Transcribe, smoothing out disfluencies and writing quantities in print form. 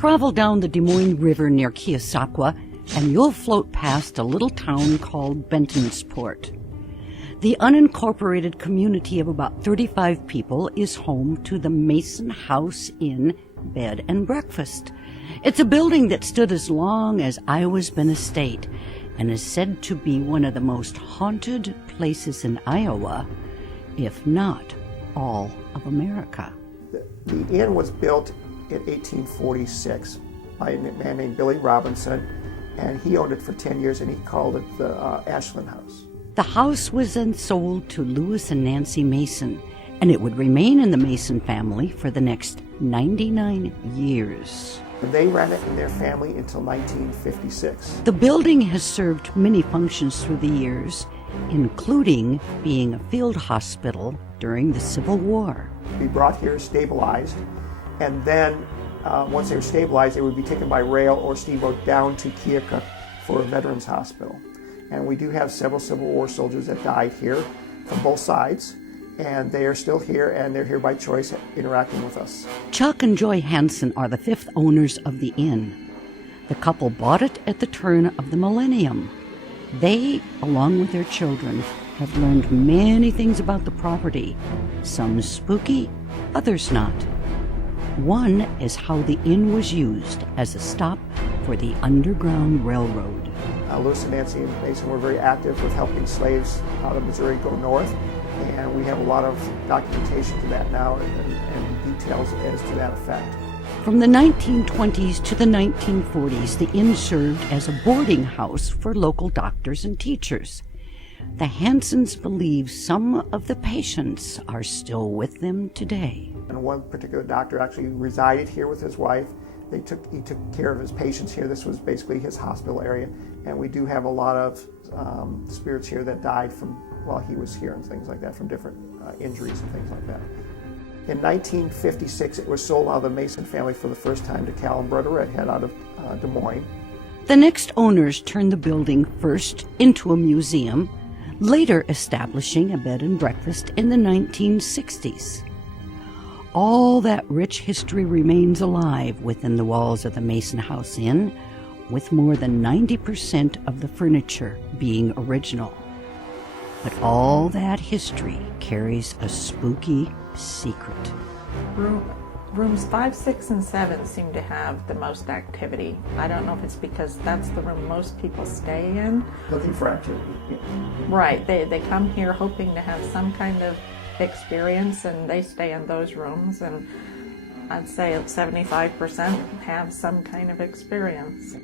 Travel down the Des Moines River near Keosauqua, and you'll float past a little town called Bentonsport. The unincorporated community of about 35 people is home to the Mason House Inn Bed and Breakfast. It's a building that stood as long as Iowa's been a state and is said to be one of the most haunted places in Iowa, if not all of America. The inn was built in 1846 by a man named Billy Robinson, and he owned it for 10 years, and he called it the Ashland House. The house was then sold to Lewis and Nancy Mason, and it would remain in the Mason family for the next 99 years. They ran it in their family until 1956. The building has served many functions through the years, including being a field hospital during the Civil War. Be brought here stabilized, and then once they were stabilized, they would be taken by rail or steamboat down to Keokuk for a veterans hospital. And we do have several Civil War soldiers that died here from both sides, and they are still here, and they're here by choice interacting with us. Chuck and Joy Hansen are the fifth owners of the inn. The couple bought it at the turn of the millennium. They, along with their children, have learned many things about the property, some spooky, others not. One is how the inn was used as a stop for the Underground Railroad. Lewis and Nancy Mason were very active with helping slaves out of Missouri go north, and we have a lot of documentation to that now and details as to that effect. From the 1920s to the 1940s, the inn served as a boarding house for local doctors and teachers. The Hansens believe some of the patients are still with them today. And one particular doctor actually resided here with his wife. He took care of his patients here. This was basically his hospital area. And we do have a lot of spirits here that died from while he was here and things like that, from different injuries and things like that. In 1956, it was sold out of the Mason family for the first time to Cal and Brother Redhead out of Des Moines. The next owners turned the building first into a museum, later establishing a bed and breakfast in the 1960s. All that rich history remains alive within the walls of the Mason House Inn, with more than 90% of the furniture being original. But all that history carries a spooky secret. Rooms 5, 6, and 7 seem to have the most activity. I don't know if it's because that's the room most people stay in. Looking for activity. Right, they come here hoping to have some kind of experience, and they stay in those rooms, and I'd say 75% have some kind of experience.